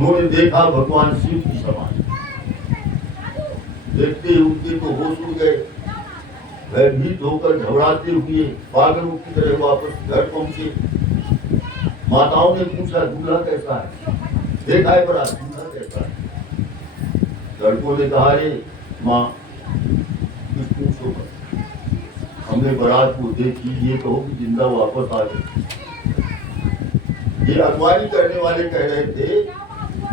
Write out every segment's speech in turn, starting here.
उन्होंने देखा भगवान शिव की समाधि। देखते ही उनके तो होश उड़ गए, भयभीत होकर घबराते हुए पागलों की तरह वापस घर पहुंचे। माताओं ने पूछा दूल्हा कैसा है, देखा है बड़ा दूल्हा कैसा है। लड़कों ने कहा रे माँ कुछ पूछो मत, हमने बारात को देखी, ये कहो कि जिंदा वापस आ गए। ये अगवानी करने वाले कह रहे थे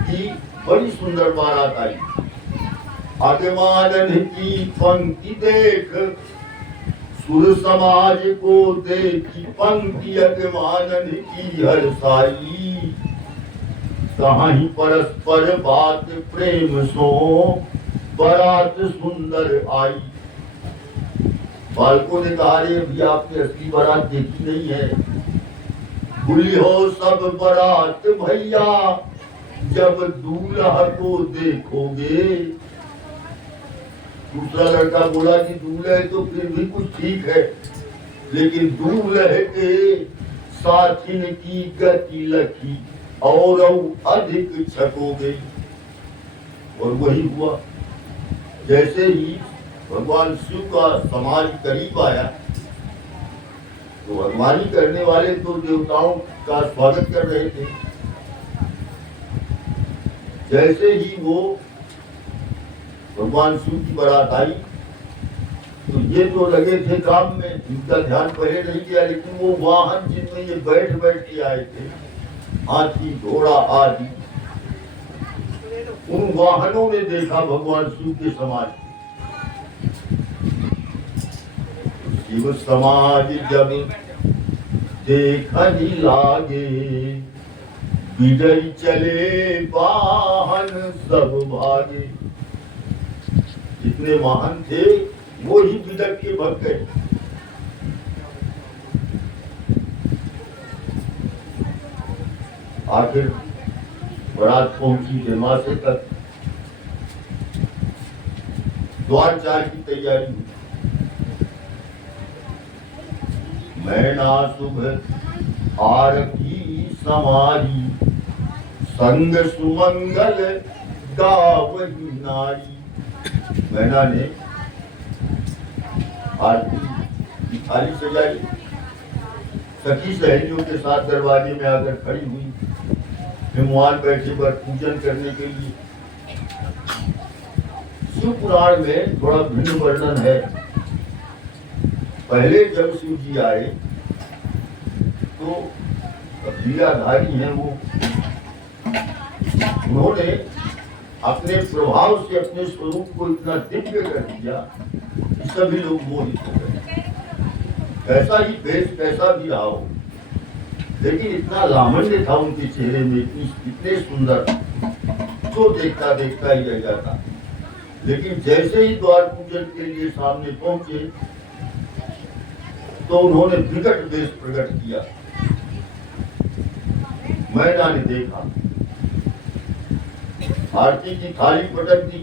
कि बड़ी सुंदर बारात आई, आगमानन की पंक्ति देख, सुर समाज को देखी पंक्ति आगमानन की हर्षाई, कहाँ ही परस्पर बात प्रेम सो बारात सुंदर आई। बालकों ने कहा रे अभी आपने असली बारात देखी नहीं है, भूली हो सब बारात भैया जब दूल्हा को देखोगे। दूसरा लड़का बोला कि दूल्हे तो फिर भी कुछ ठीक है, लेकिन दूल्हे के साथिन की गति लखी और अधिक छकोगे। और वही हुआ। जैसे ही भगवान शिव का समाज करीब आया तो अगवानी करने वाले तो देवताओं का स्वागत कर रहे थे। जैसे ही वो भगवान शिव की बारात आई तो ये तो लगे थे काम में, इनका ध्यान पहले नहीं किया, लेकिन वो वाहन जिनमें ये बैठ बैठ के आए थे, हाथी घोड़ा आदि, उन वाहनों ने देखा भगवान शिव के समाज। शिव समाज जब देखने लागे, बिजली चले वाहन सब भागे। जितने वाहन थे वो ही बिदक के भग गए। आखिर बारात पहुंची जयमासे तक, द्वार चार की तैयारी हुई। मैना सुबह आरती समारी, संग सुमंगल गावही नारी। मैना ने आरती की थाली सजाई, सखी सहेलियों के साथ दरवाजे में आकर खड़ी हुई, हिमवान बैठे पर पूजन करने के लिए। शिव पुराण में थोड़ा भिन्न वर्णन है। पहले जब शिव जी आए तो लीलाधारी हैं वो, उन्होंने अपने प्रभाव से अपने स्वरूप को इतना दिव्य कर दिया कि सभी लोग मोहित हो गए। कैसा ही वेश कैसा भी रहा हो, लेकिन इतना लावण्य था उनके चेहरे में, इतने सुंदर, जो देखता देखता ही रह जाता। लेकिन जैसे ही द्वार पूजन के लिए सामने पहुंचे तो उन्होंने विकट वेश प्रकट किया। मैना ने देखा, आरती की थाली पटक दी।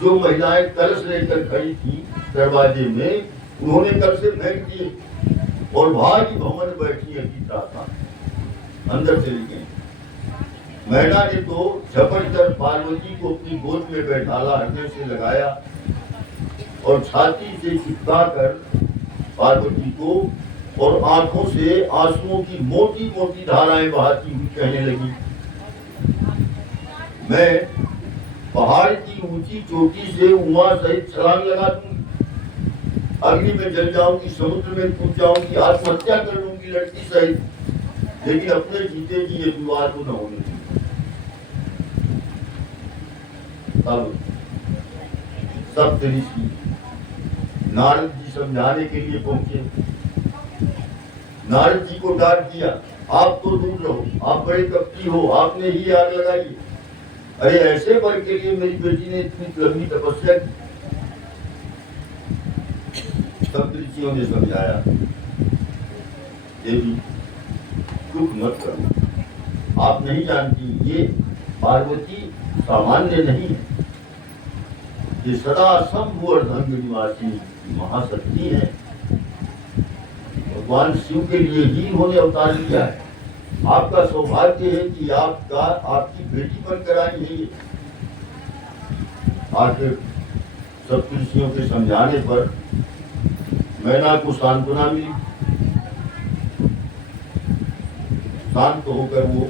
जो महिलाएं कलश लेकर खड़ी थी दरवाजे में, उन्होंने कलश फेंक दिए और भारी भवन बैठी अतीता था अंदर चली गई। मैना ने तो झपट कर पार्वती को अपनी गोद में बैठाला, हृदय से लगाया और छाती से चिपका कर पार्वती को और आंखों से आंसुओं की मोटी मोटी धाराएं बहाती हुई कहने लगी, मैं पहाड़ की ऊंची चोटी से उमा सहित छलांग लगा दूंगी, अग्नि में जल जाऊंगी, समुद्र में कूद जाऊंगी, आत्महत्या कर लूंगी लड़की सहित, लेकिन अपने जीते जी ये विवाह तो न होने दूंगी। अब सप्तऋषि नारद जी समझाने के लिए पहुंचे। नारद जी को डांट दिया, आप तो दूर रहो, आप बड़े कपटी हो, आपने ही आग लगाई। अरे ऐसे वर के लिए मेरी बेटी ने इतनी लंबी तपस्या की। सप्तऋषियों ने समझाया, देवी दुख मत करो, आप नहीं जानती ये पार्वती सामान्य नहीं है, ये सदा शंभु और धंग निवासी महाशक्ति है। भगवान शिव के लिए ही इन्होंने अवतार लिया है। आपका सौभाग्य है कि आपकी बेटी बनकर आई है ये। आखिर सप्तऋषियों के समझाने पर मैना को सांत्वना मिली। शांत होकर वो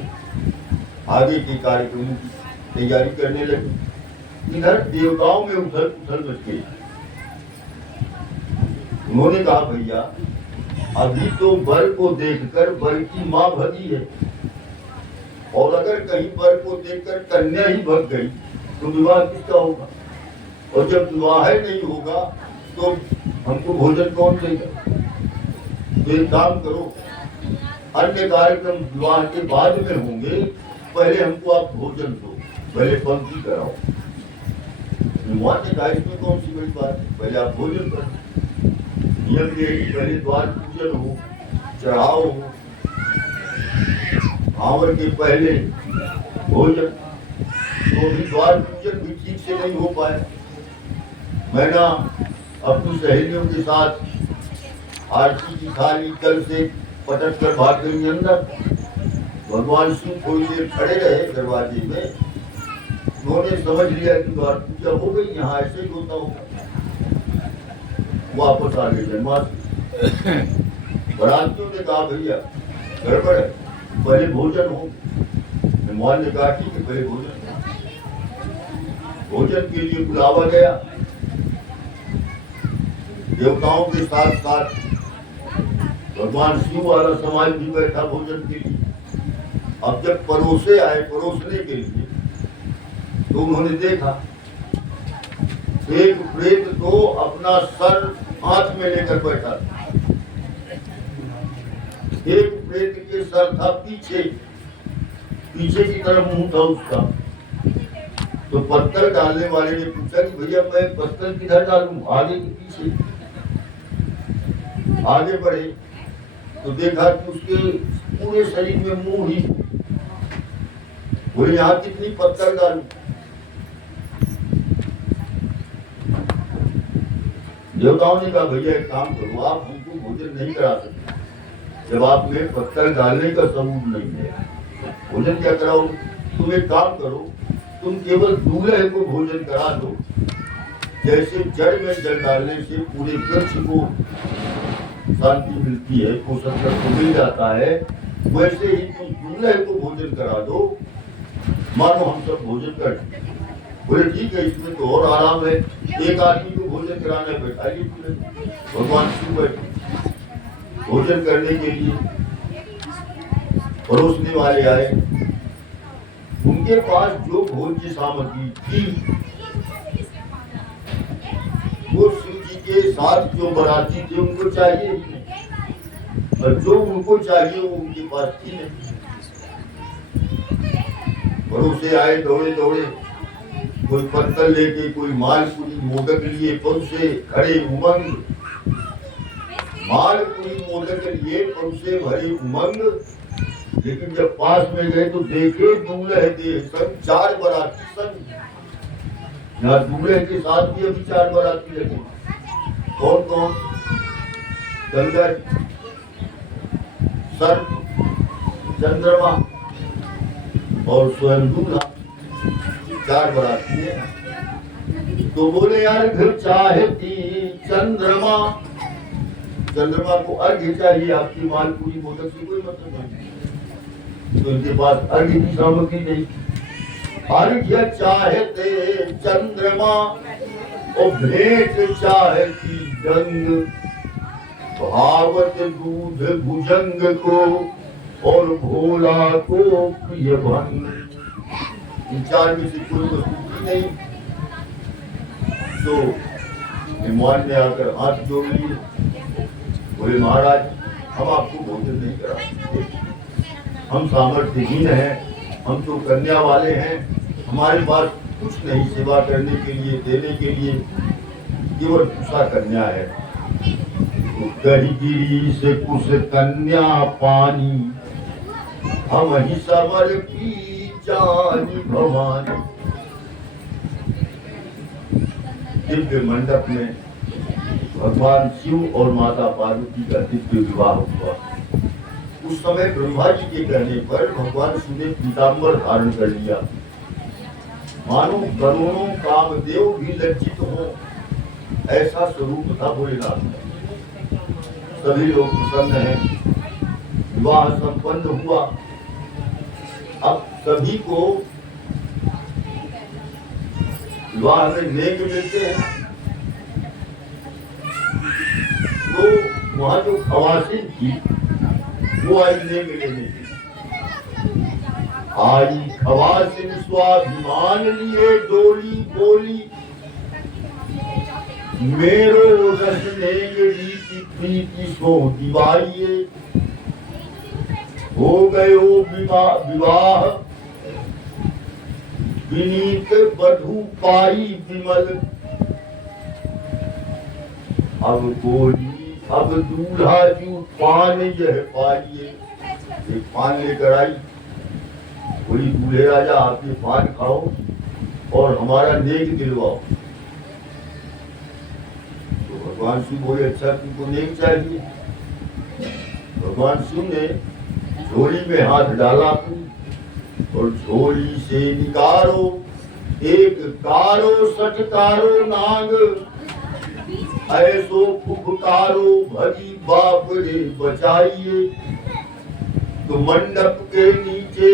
आगे के कार्यक्रमों की तैयारी करने लगी। इधर देवताओं में उथल पुथल मच गई। उन्होंने कहा, भैया अभी तो वर को देखकर वर की मां भगी है, और अगर कहीं वर को देखकर कन्या ही भग गई तो विवाह किसका होगा? और जब विवाह नहीं होगा तो हमको भोजन कौन देगा? तो एक काम करो, अन्य कार्यक्रम विवाह के बाद में होंगे, पहले हमको आप भोजन दो, पहले पंक्ति कराओ। ने कहा, इसमें कौन सी बड़ी बात है, पहले आप भोजन करो। नियम ये है कि पहले द्वार पूजन हो, चढ़ाव हो, आवर के पहले भोजन। तो अभी द्वार पूजन भी ठीक से नहीं हो पाया। मैना अपनी सहेलियों के साथ आरती की थाली कल से पटक कर भाग गई अंदर। भगवान शिव थोड़ी देर खड़े रहे दरवाजे में। उन्होंने समझ लिया कि द्वार पूजा हो गई, यहाँ ऐसे ही होता होगा। वापस आ गए जन्माष्टमी। बरातियों ने कहा, भैया गड़बड़ है, पहले भोजन हो। मेहमान ने कहा, ठीक है पहले भोजन। भोजन के लिए बुलावा गया। देवताओं के साथ साथ भगवान शिव वाला समाज भी बैठा भोजन के लिए। अब जब परोसे आए परोसने के लिए, तो उन्होंने देखा एक प्रेत तो अपना सर हाथ में लेकर बैठा था। एक प्रेत के सर था पीछे की तरफ मुंह था उसका। तो पत्थर डालने वाले ने पूछा कि भैया मैं पत्थर किधर डालूं, आगे कि पीछे? आगे बढ़े तो देखा कि उसके पूरे शरीर में मुंह ही। बोले, यहाँ कितनी पत्थर डालूं? देवताओं ने कहा, भैया एक काम करो, आप हमको भोजन नहीं करा सकते जब आप में पत्थर डालने का सबूत नहीं है। भोजन क्या कराओ? तुम एक काम करो, तुम केवल दूल्हे को भोजन करा दो। जैसे जड़ में जल डालने से पूरे वृक्ष को शांति मिलती है, पोषण तत्व मिल जाता है, वैसे ही तुम दूल्हे को भोजन करा दो, मानो हम सब भोजन कर। बोले ठीक है, इसमें तो और आराम है। एक आदमी को भोजन कराने बैठा लीजिए। भगवान शिव बैठे भोजन करने के लिए। परोसने वाले आए, उनके पास जो भोज्य सामग्री थी वो शिव जी के साथ जो बराती थे उनको चाहिए ही नहीं, और जो उनको चाहिए वो उनके पास थी नहीं। पड़ोसे आए दौड़े दौड़े, कोई पत्थर लेके, कोई मालपुरी मोदक लिए, पड़ोसे खड़े उमंग। मालपुरी मोदक लिए पड़ोसे भरे उमंग। लेकिन जब पास में गए तो देखे दूल्हे के संग 4 बराती संग। यहाँ दूल्हे के साथ भी अभी 4 बराती लगे। कौन कौन? गंगा, सर्प, चंद्रमा और स्वयं दूल्हा, 4 बराती है। तो बोले, यार घर चाहती चंद्रमा को अर्घ्य चाहिए, आपकी मालपुरी मोदक से कोई मतलब नहीं। तो इनके पास अर्घ्य की सामग्री नहीं। अर्घ्य चाहते चंद्रमा और भेंट चाहती गंग, भावत दूध भुजंग को और भोला को प्रिय भंग। इन 4 में से कोई वस्तु नहीं। तो मेहमान ने आकर हाथ जोड़ लिए। बोले, महाराज हम आपको भोजन नहीं करा सकते, हम सामर्थ्यहीन हैं, हम तो कन्या वाले हैं, हमारे पास कुछ नहीं सेवा करने के लिए, देने के लिए, केवल कुशा कन्या है। तो गिरी से कुश कन्या पानी, हम ही समर की जानी भवानी। दिव्य मंडप में भगवान शिव और माता पार्वती का दिव्य विवाह हुआ। उस समय ब्रह्मा जी के कहने पर भगवान शिव ने पीताम्बर धारण कर लिया। मानो करोड़ों कामदेव भी लज्जित हो, ऐसा स्वरूप था भोलेनाथ का। सभी लोग प्रसन्न हैं, विवाह संपन्न हुआ। अब सभी को विवाह में नेक मिलते हैं, तो वहां जो खवासिन थी वो आई नेक लेने की। आई खवासिन स्वाभिमान लिए डोली बोली, मेरो रस नेग रीति प्रीति सो दिवाइए। हो गयो विवाह विनीत बधू पाई विमल। अब बोली अब दूल्हा जी पान यह पाइए। एक पान लेकर आई, बोली दूल्हे राजा आपके पान खाओ और हमारा नेक दिलवाओ। तो भगवान शिव बोले अच्छा तुमको नेक चाहिए। भगवान शिव ने झोली में हाथ डाला और झोली से निकारो एक कारो सटकारो नाग। ऐसो फुफकारो भरी बाप रे बचाइए। तो मंडप के नीचे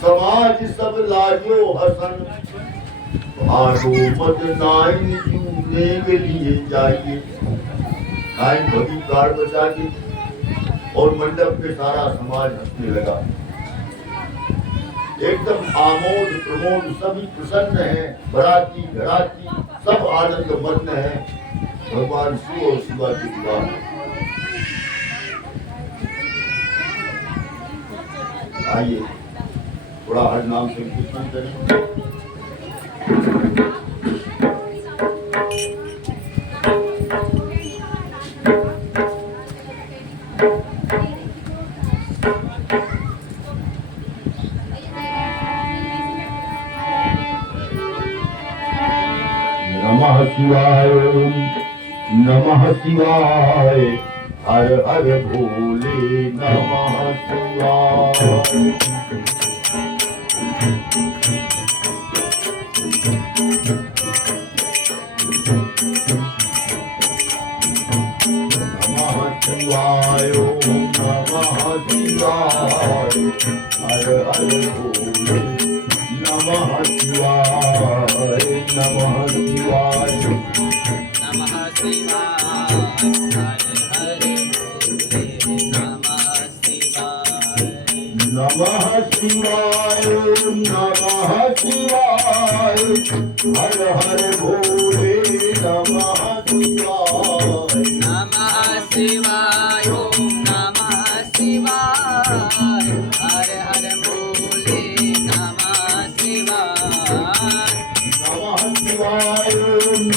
समाज सब लाजो हसन। भागो मत नाइन चूने के लिए जाइए। नाइन भगी कार बचा के और मंडप पे सारा समाज हंसने लगा। एकदम आमोद प्रमोद, सभी प्रसन्न है, बराती घराती सब आनंद मग्न है। भगवान शिव और शिवा की विवाह। आइए थोड़ा हर नाम से कीर्तन करें। नमः शिवाय नमः शिवाय हर हर भोले नमः शिवाय। नमः शिवाय नमः शिवाय हर हर भोले नमः शिवाय नमः शिवाय नमः शिवाय नमः शिवाय नमः शिवाय हर हर भोले नमः शिवाय। नमः शिवाय नमः शिवाय हर हर भोले नमः शिवाय। नमः शिवाय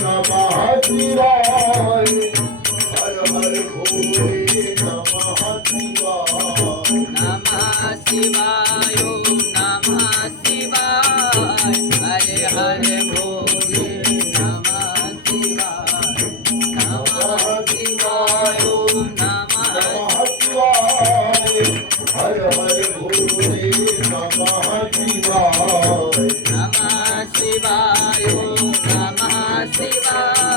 नमः शिवाय हर हर भोले नमः शिवाय। नमः शिवाय नमः शिवाय हर हर भोले नमः शिवाय। नमः शिवाय नमः शिवाय हर हर भोले नमः शिवाय। नमः शिवाय नमः शिवाय हर हर भोले नमः शिवाय। नमः शिवाय नमः शिवाय हर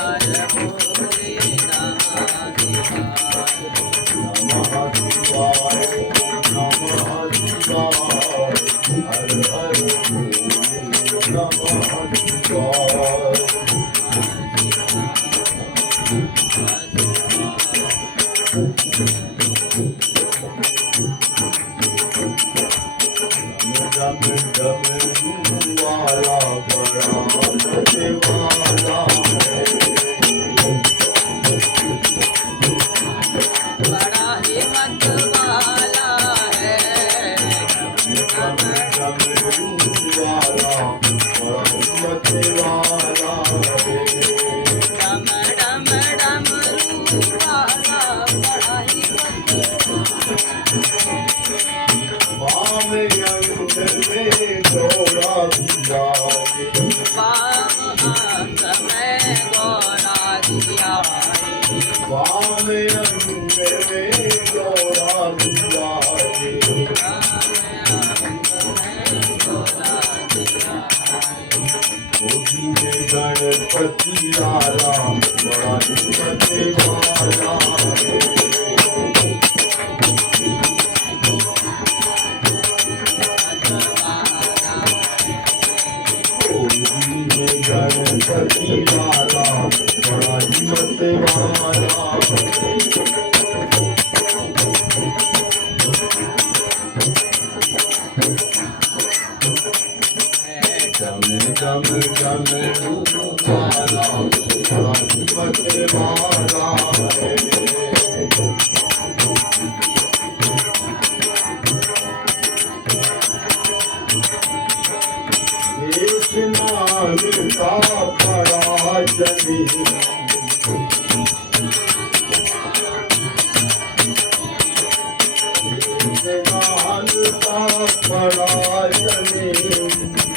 हर भोले नमः शिवाय। नमः शिवाय नमः शिवाय हर हर भोले नमः शिवाय। डम डम वाला बड़ा देवाला है। बड़ा हिम्मत वाला है। डम डम वाला बड़ा हिम्मत वाला है। डम राम अंग में गौरा विराजे गोदी में गणपति लाला बड़ा हिम्मत वाला गोदी में गणपति लाला बड़ा हिम्मत वाला जम जम जम रूपाला बड़ा हिम्मत वाला एक नाग का खड़ा जमीन नाग का खड़ा जमीन